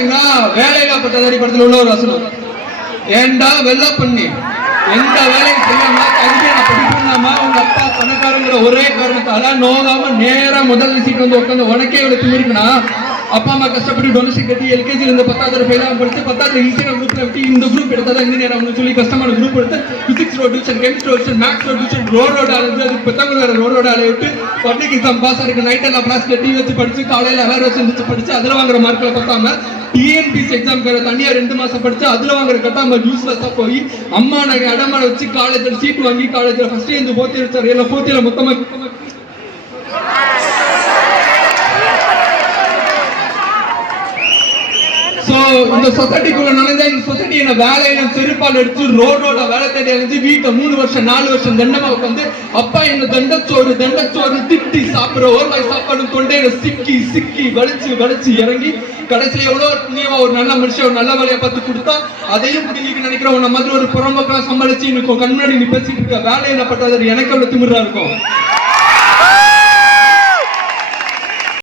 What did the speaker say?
பாத்தீங்கன்னா வேலையில்லா பட்டதாரி படத்துல உள்ள ஒரு வசனம், ஏண்டா வெள்ள பண்ணி எந்த வேலையும் செய்யாம கல்வியை நான் படிக்கணும்னாமா உங்க அப்பா பணக்காரங்கிற ஒரே காரணத்தால நோகாம நேரா முதல் சீட் வந்து உட்காந்து உனக்கே இவ்வளவு திமிருக்குன்னா, அப்பா அம்மா கஷ்டப்பட்டு டொனேஷன் கட்டி எல்கேஜி இருந்து 10th ஃபெயிலாக படிச்சு 10th ஈஸியாக குரூப்ல விட்டு இந்த குரூப் எடுத்தாதான் இன்ஜினியர் ஆகணும்னு சொல்லி கஷ்டமான குரூப் எடுத்து பிசிக்ஸ் ரோட் டியூஷன், கெமிஸ்ட்ரி டியூஷன், மேக்ஸ் ரோட் டியூஷன், ரோடு ஆளுந்து அதுக்கு பெத்தவங்க வேற ரோடு ஆளை விட்டு பப்ளிக் எக்ஸாம் பாஸ் ஆகிருக்கு. நைட் எல்லாம் கிளாஸ்ல டீ வச்சு படிச்சு காலையில அவேர்னஸ் இருந்துச்சு படிச்சு அதில் வாங்குற மார்க்கில் பார்க்காம டிஎன்பிசி எக்ஸாம் தனியா 2 மாசம் படிச்சு அதுல வாங்குற கட்டாம யூஸ்லெஸ்ஸா போய் அம்மா நகை அடமான வச்சு காலேஜ்ல சீட் வாங்கி காலேஜ்ல first year 4th year sir எல்லாம் 4th இயர்ல மொத்தமா இந்த சொசைட்டிக்குள்ள நுழைஞ்சா இந்த சொசைட்டி என்ன வேலையில செருப்பால் அடிச்சு ரோடோட வேலை தேடி அழிஞ்சு வீட்டை 3 வருஷம் 4 வருஷம் தண்டமா உட்காந்து அப்பா என்ன தண்டச்சோறு திட்டி சாப்பிடுற ஓர்வாய் சாப்பாடு தொண்டையில சிக்கி சிக்கி வலிச்சு இறங்கி கடைசியில எவ்வளவு புண்ணியமா ஒரு நல்ல மனுஷன் ஒரு நல்ல வேலையை பார்த்து கொடுத்தா அதையும் பிடிக்க நினைக்கிற உன்ன மாதிரி ஒரு புறம்போக்கெல்லாம் சமாளிச்சு எனக்கு கண்முன்னாடி நீ பேசிட்டு இருக்க வேலையில பட்டாது எனக்கு எவ்வளவு திமிரா இருக்கும்.